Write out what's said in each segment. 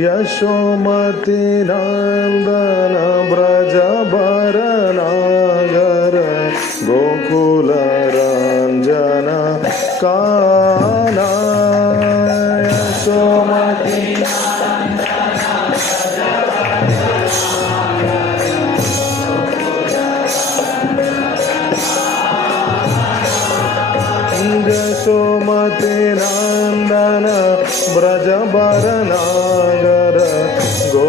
यशोमति नन्दन व्रजभरनागर गोकुल रञ्जन कान यशोमति सोमतेनन्दन व्रजभरनागर गो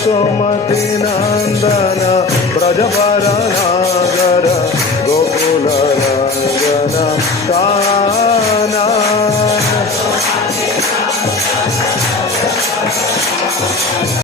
సుమతి నందన ప్రజపర నాగర గోకుల నాగర